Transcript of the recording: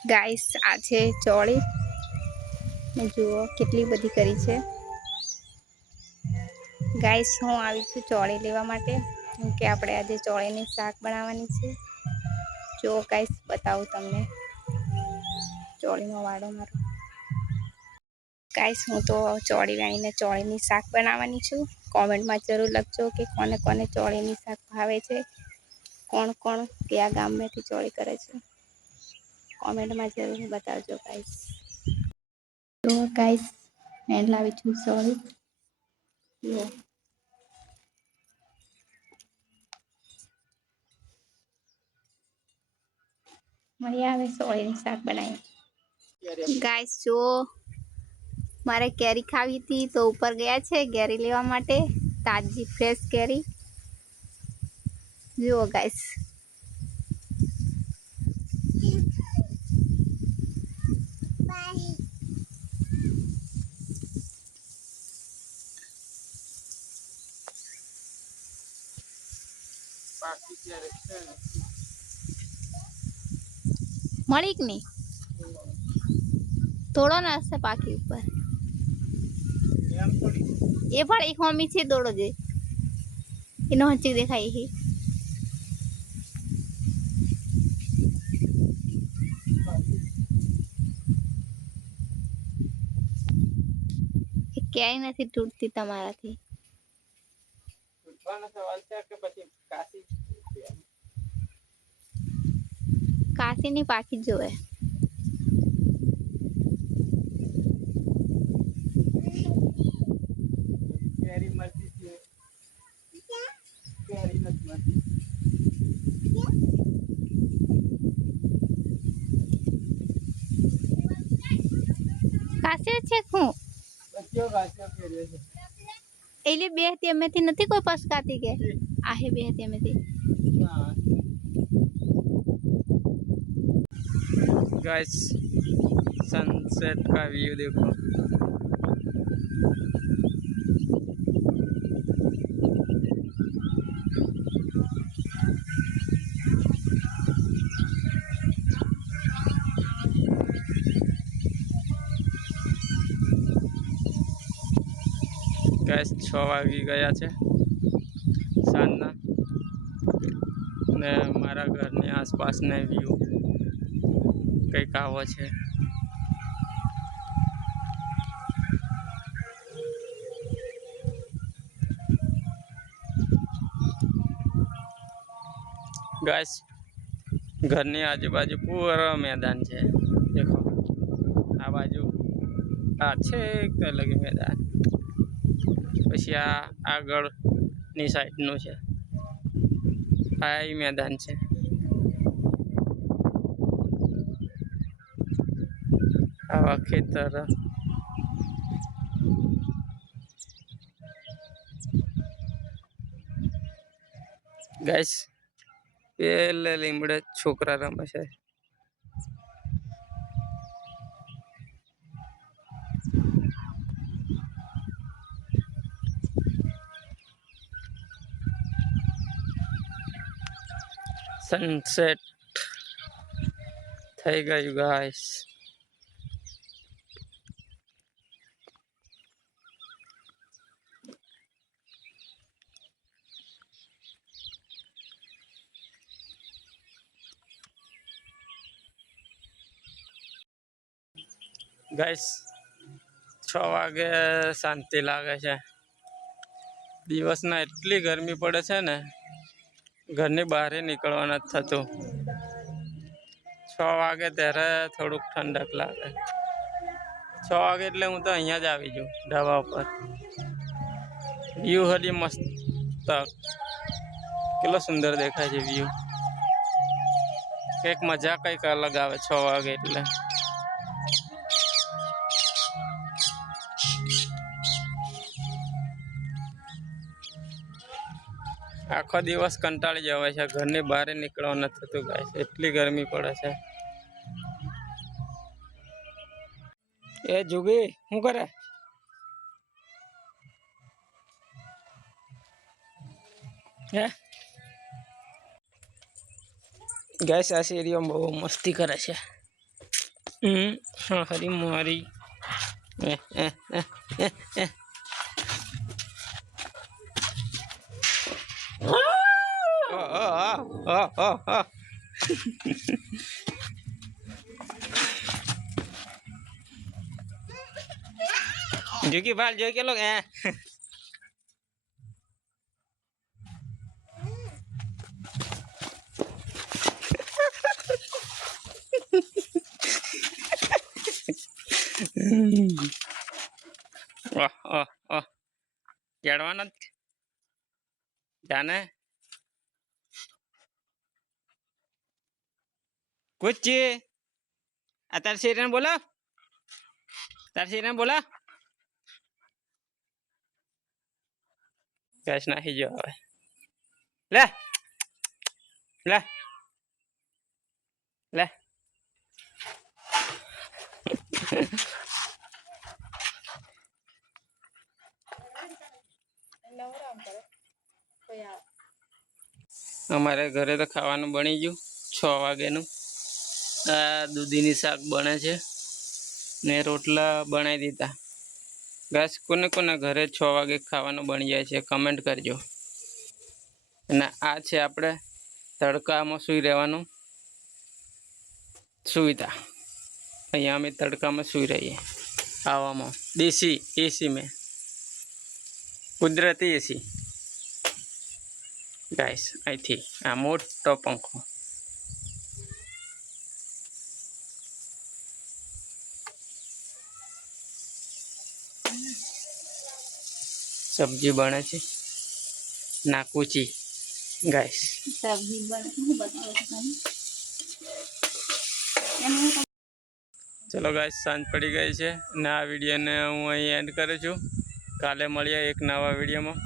Guys આ છે ચોળી ને જુઓ કેટલી બધી કરી છે ગાઈસ હું આવી છું ચોળી લેવા માટે કેમ કે આપણે આજે ચોળીની શાક બનાવવાની છે જો ગાઈસ બતાવું તમને ચોળીનો વાડો મારો ગાઈસ હું તો ચોળી વાળીને ચોળીની શાક બનાવવાની છું કોમેન્ટમાં જરૂર લખજો કે કોને કોને ચોળીની શાક ભાવે છે કોણ કોણ કયા ગામમાંથી ચોળી કરે છે કોમેન્ટમાં જરૂર બતાવજો ગાઈસ તો ગાઈસ મેં લાવી છું ચોળી જો મળી આવે ચોળીની શાક બનાવી ગાઈસ જો મારે કેરી ખાવી હતી તો ઉપર ગયા છે કેરી લેવા માટે તાજી ફ્રેશ કેરી જુઓ ગાઈસ મળી કે નહીં થોડો ને હશે પાકી ઉપર એ પણ એક મમ્મી છે દોડો જે એનો હચી દેખાય છે ક્યાંય નથી તૂટતી તમારાથી કાશીની પાકી જોવે કાશી છે હું એલી બે હતી અમેથી નથી કોઈ પસકાતી કે આહે બે હતી અમેથી गाइस सनसेट का व्यू देखो गाइस 6 વાગી ગયા છે સાંજના ને મારા ઘરની આસપાસનો વ્યૂ કંઈક આવો છે गाइस ઘરની આજુબાજુ પૂરા મેદાન છે દેખો આ બાજુ આ છે એક અલગ મેદાન પછી આ આગળની સાઈડનું છે આ મેદાન છે આવા ખેતર ગાઈસ પેલે લીમડે છોકરા રમે છે સનસેટ થઈ ગયું ગાઈસ ગાઈસ 6 વાગે શાંતિ લાગે છે દિવસના એટલી ગરમી પડે છે ને ઘરની બહાર નીકળવા નથી થતું 6 વાગે ત્યારે થોડુંક ઠંડક લાગે 6 વાગે એટલે હું તો અહીંયા જ આવી જઉં ઢાબા ઉપર વ્યૂ હજી મસ્ત કેટલો સુંદર દેખાય છે વ્યૂ એક મજા કંઈક અલગ આવે 6 વાગે એટલે આખો દિવસ કંટાળી જવાય છે ઘરની બહાર નીકળવા નથી થતું ગાઈસ એટલી ગરમી પડે છે એ જુગી શું કરે હે ગાઈસ આ શેરીઓ બહુ મસ્તી કરે છે હા હરી મારી જોકી બાલ જોઈ કે લોગ વાહ ઓહ ઓહ ચડવાનો જાને कुछ तार शेरन बोला तार शेरन बोला कैश ना ही जो है ले ले ले અમારે ઘરે તો ખાવાનું બની ગયું 6 વાગેનું આ દૂધીની શાક બને છે ને રોટલા બનાવી દીધા ગાઈસ કોને કોને ઘરે 6 વાગે ખાવાનું બની જાય છે કમેન્ટ કરજો અને આ છે આપણે તડકામાં સૂઈ રહેવાનું સુવિધા અહીંયા અમે તડકામાં સૂઈ રહીએ હવામાં દેશી એસી में કુદરતી એસી ગાઈસ અહીંથી આ મોટો પંખો सब्जी बने छे नाकूची गाइस सब्जी बने હું બતાવું તમને चलो गाइस सांज पड़ी गई है ने आ वीडियो ने हूँ अहीं एंड करूँ छूँ काले मळीए एक नवा वीडियो में।